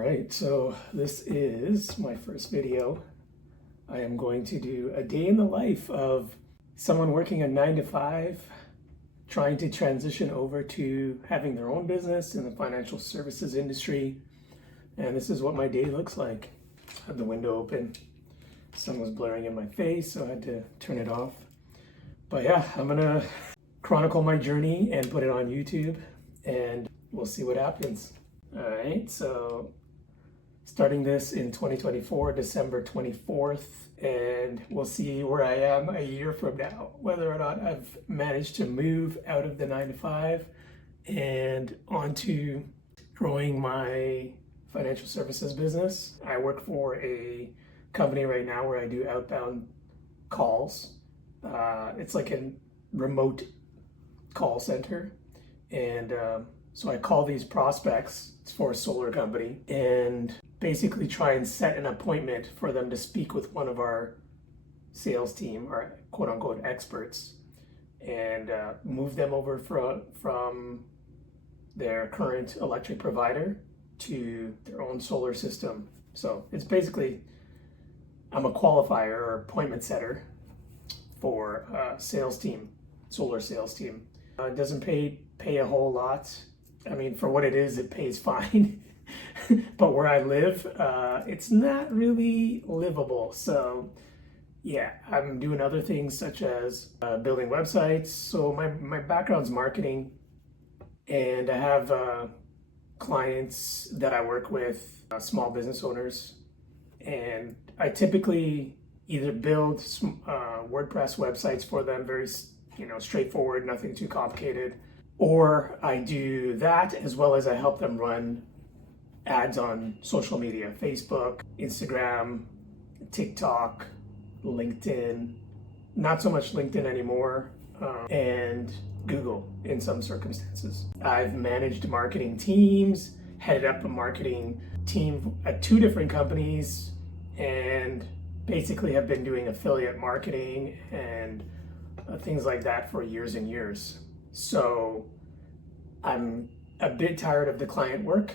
Alright, so this is my first video. I am going to do a day in the life of someone working a 9 to 5, trying to transition over to having their own business in the financial services industry. And this is what my day looks like. I had the window open. Sun was blaring in my face, so I had to turn it off. But yeah, I'm gonna chronicle my journey and put it on YouTube, and we'll see what happens. Alright, so starting this in 2024, December 24th, and we'll see where I am a year from now, whether or not I've managed to move out of the 9 to 5 and onto growing my financial services business. I work for a company right now where I do outbound calls. It's like a remote call center, and so I call these prospects. It's for a solar company, and basically try and set an appointment for them to speak with one of our sales team, or quote unquote experts, and move them over from their current electric provider to their own solar system. So it's basically, I'm a qualifier or appointment setter for a sales team, solar sales team. It doesn't pay a whole lot. I mean, for what it is, it pays fine. But where I live, it's not really livable. So yeah, I'm doing other things such as building websites. So my background's marketing, and I have clients that I work with, small business owners, and I typically either build WordPress websites for them, very straightforward, nothing too complicated, or I do that as well as I help them run ads on social media: Facebook, Instagram, TikTok, LinkedIn, not so much LinkedIn anymore, and Google in some circumstances. I've managed marketing teams, headed up a marketing team at 2 different companies, and basically have been doing affiliate marketing and things like that for years and years. So I'm a bit tired of the client work,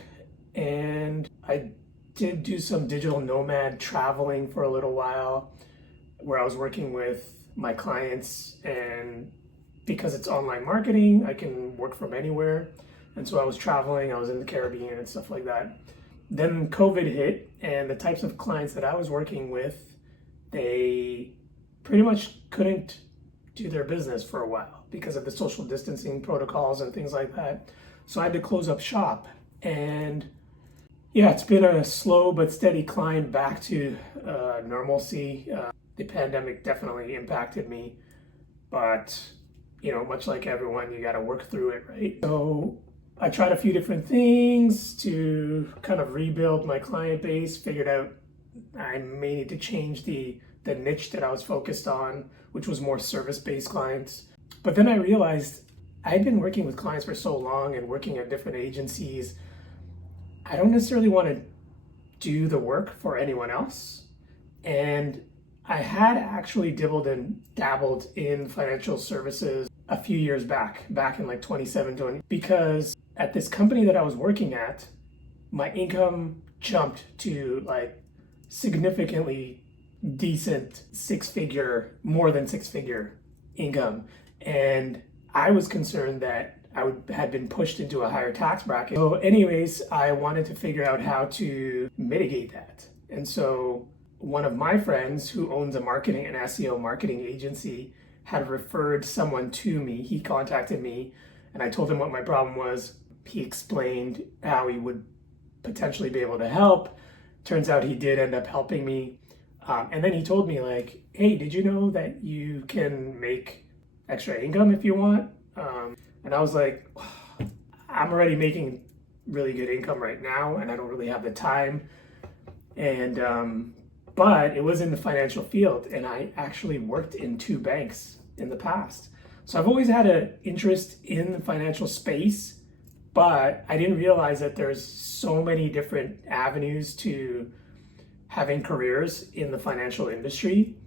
and I did do some digital nomad traveling for a little while where I was working with my clients, and because it's online marketing, I can work from anywhere. And so I was traveling, I was in the Caribbean and stuff like that. Then COVID hit, and the types of clients that I was working with, they pretty much couldn't do their business for a while because of the social distancing protocols and things like that. So I had to close up shop, and yeah, it's been a slow but steady climb back to normalcy. The pandemic definitely impacted me, but much like everyone, you got to work through it, right? So I tried a few different things to kind of rebuild my client base, figured out I may need to change the niche that I was focused on, which was more service-based clients. But then I realized I'd been working with clients for so long and working at different agencies, I don't necessarily want to do the work for anyone else. And I had actually dabbled in financial services a few years back in like 2017, because at this company that I was working at, my income jumped to like significantly decent more than six figure income. And I was concerned that had been pushed into a higher tax bracket. So anyways, I wanted to figure out how to mitigate that. And so one of my friends who owns a marketing and SEO marketing agency had referred someone to me. He contacted me, and I told him what my problem was. He explained how he would potentially be able to help. Turns out he did end up helping me. And then he told me, like, hey, did you know that you can make extra income if you want? And I was like, I'm already making really good income right now, and I don't really have the time. And but it was in the financial field, and I actually worked in 2 banks in the past. So I've always had an interest in the financial space, but I didn't realize that there's so many different avenues to having careers in the financial industry.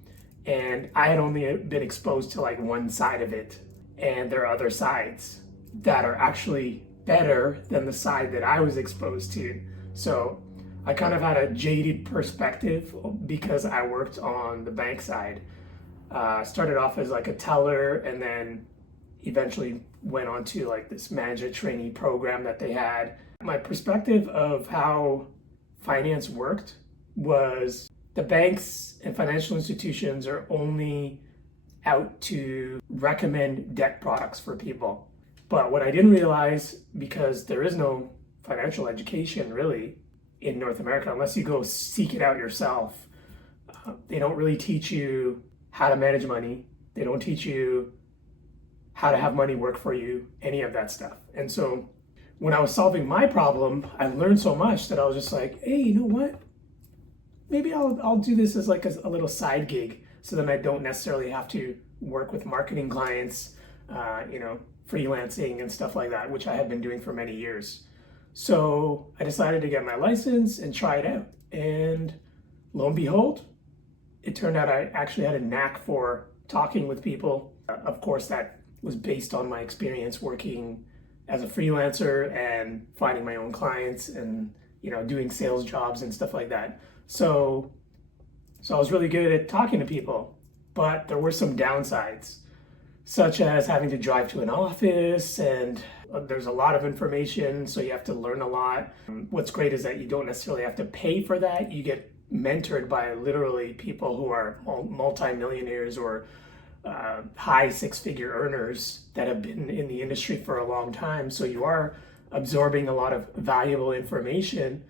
And I had only been exposed to like one side of it, and there are other sides that are actually better than the side that I was exposed to. So I kind of had a jaded perspective because I worked on the bank side. Started off as like a teller and then eventually went on to like this manager trainee program that they had. My perspective of how finance worked was the banks and financial institutions are only out to recommend debt products for people. But what I didn't realize, because there is no financial education really in North America unless you go seek it out yourself, they don't really teach you how to manage money. They don't teach you how to have money work for you, any of that stuff. And so when I was solving my problem, I learned so much that I was just like, hey, you know what? Maybe I'll do this as like a little side gig, so then I don't necessarily have to work with marketing clients, freelancing and stuff like that, which I had been doing for many years. So I decided to get my license and try it out. And lo and behold, it turned out I actually had a knack for talking with people. Of course, that was based on my experience working as a freelancer and finding my own clients and doing sales jobs and stuff like that. So I was really good at talking to people, but there were some downsides, such as having to drive to an office, and there's a lot of information, so you have to learn a lot. What's great is that you don't necessarily have to pay for that. You get mentored by literally people who are multimillionaires or high six-figure earners that have been in the industry for a long time. So you are absorbing a lot of valuable information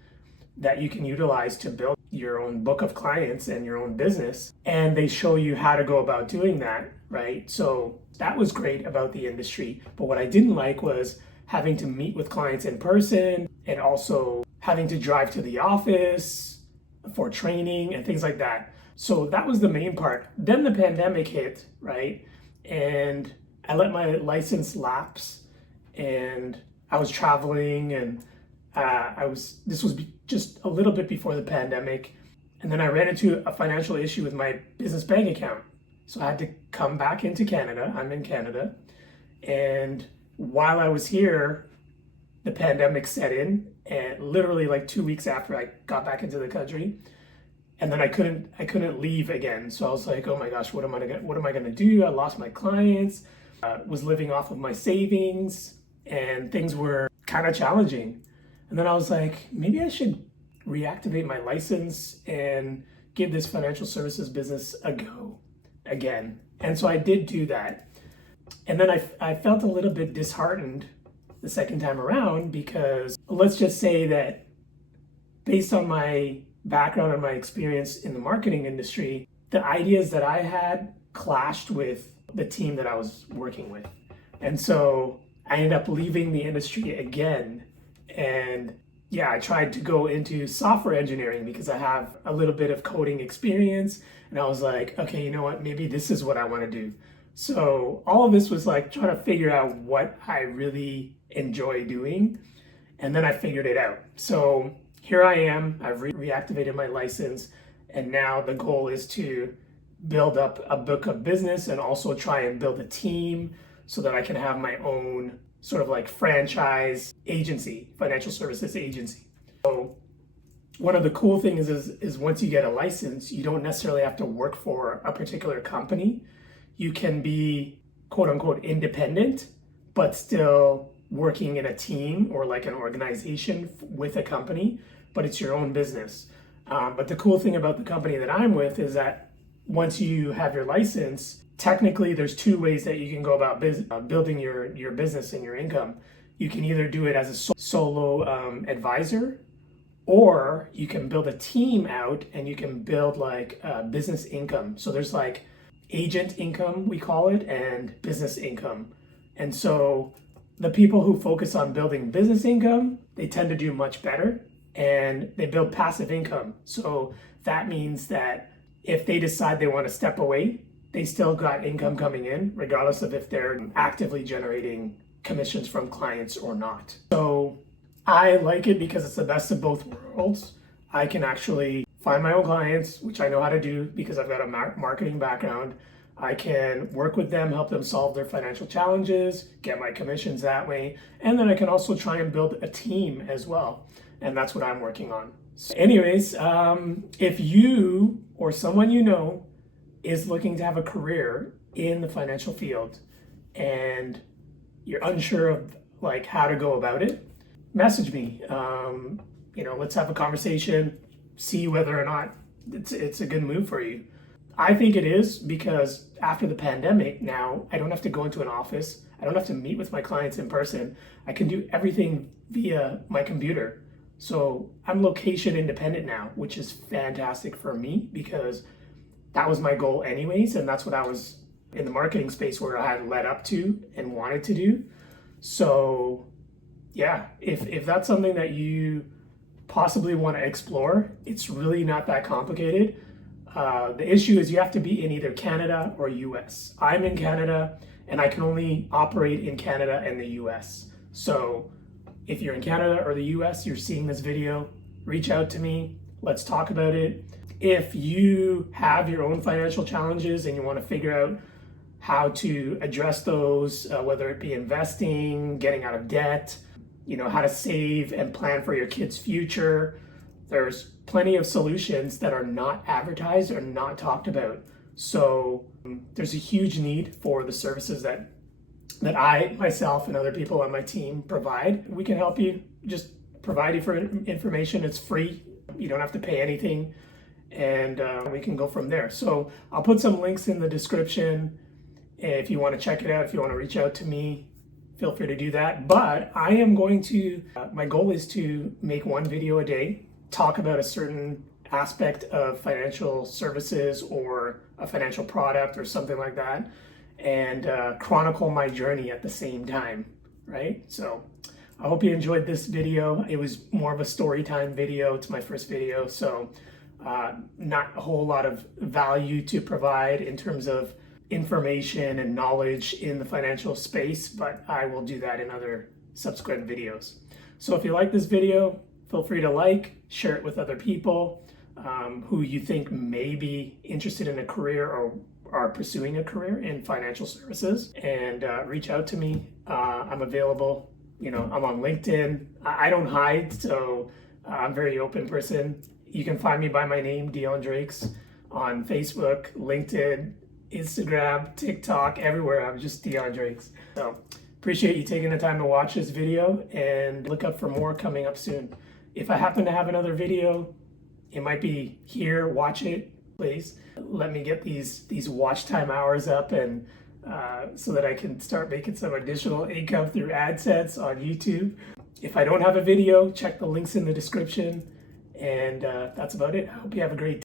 that you can utilize to build your own book of clients and your own business. And they show you how to go about doing that, right? So that was great about the industry. But what I didn't like was having to meet with clients in person and also having to drive to the office for training and things like that. So that was the main part. Then the pandemic hit, right? And I let my license lapse, and I was traveling, and this was just a little bit before the pandemic. And then I ran into a financial issue with my business bank account. So I had to come back into Canada. I'm in Canada. And while I was here, the pandemic set in, and literally like 2 weeks after I got back into the country. And then I couldn't leave again. So I was like, oh my gosh, what am I gonna do? I lost my clients, was living off of my savings, and things were kind of challenging. And then I was like, maybe I should reactivate my license and give this financial services business a go again. And so I did do that. And then I felt a little bit disheartened the second time around, because let's just say that based on my background and my experience in the marketing industry, the ideas that I had clashed with the team that I was working with. And so I ended up leaving the industry again. And yeah, I tried to go into software engineering because I have a little bit of coding experience. And I was like, okay, you know what? Maybe this is what I want to do. So all of this was like trying to figure out what I really enjoy doing. And then I figured it out. So here I am. I've reactivated my license. And now the goal is to build up a book of business and also try and build a team so that I can have my own sort of like franchise agency, financial services agency. So one of the cool things is once you get a license, you don't necessarily have to work for a particular company. You can be quote unquote independent, but still working in a team or like an organization with a company, but it's your own business. But the cool thing about the company that I'm with is that once you have your license, technically there's two ways that you can go about building your business and your income. You can either do it as a solo advisor, or you can build a team out and you can build like business income. So there's like agent income, we call it, and business income. And so the people who focus on building business income, they tend to do much better, and they build passive income. So that means that if they decide they want to step away, they still got income coming in, regardless of if they're actively generating commissions from clients or not. So I like it because it's the best of both worlds. I can actually find my own clients, which I know how to do because I've got a marketing background. I can work with them, help them solve their financial challenges, get my commissions that way. And then I can also try and build a team as well. And that's what I'm working on. So anyways, if you or someone you know is looking to have a career in the financial field and you're unsure of like how to go about it, message me. Let's have a conversation, see whether or not it's a good move for you. I think it is, because after the pandemic now, I don't have to go into an office. I don't have to meet with my clients in person. I can do everything via my computer. So I'm location independent now, which is fantastic for me because that was my goal anyways. And that's what I was in the marketing space where I had led up to and wanted to do. So yeah, if that's something that you possibly want to explore, it's really not that complicated. The issue is you have to be in either Canada or US. I'm in Canada and I can only operate in Canada and the US. So if you're in Canada or the US, you're seeing this video, reach out to me, let's talk about it. If you have your own financial challenges and you want to figure out how to address those, whether it be investing, getting out of debt, how to save and plan for your kids' future, there's plenty of solutions that are not advertised or not talked about. So there's a huge need for the services that I, myself, and other people on my team provide. We can help you, just provide you for information. It's free. You don't have to pay anything, and we can go from there. So I'll put some links in the description. If you want to check it out, if you want to reach out to me, feel free to do that. But I am going to, my goal is to make one video a day, talk about a certain aspect of financial services or a financial product or something like that, and chronicle my journey at the same time, right? So I hope you enjoyed this video. It was more of a story time video. It's my first video, so not a whole lot of value to provide in terms of information and knowledge in the financial space, but I will do that in other subsequent videos. So if you like this video, feel free to like, share it with other people who you think may be interested in a career or are pursuing a career in financial services, and reach out to me. I'm available. I'm on LinkedIn. I don't hide, so I'm a very open person. You can find me by my name, Dion Drakes, on Facebook, LinkedIn, Instagram, TikTok, everywhere. I'm just Dion Drakes. So appreciate you taking the time to watch this video, and look up for more coming up soon. If I happen to have another video, it might be here. Watch it, please. Let me get these watch time hours up, and so that I can start making some additional income through AdSense on YouTube. If I don't have a video, check the links in the description, and that's about it. I hope you have a great day.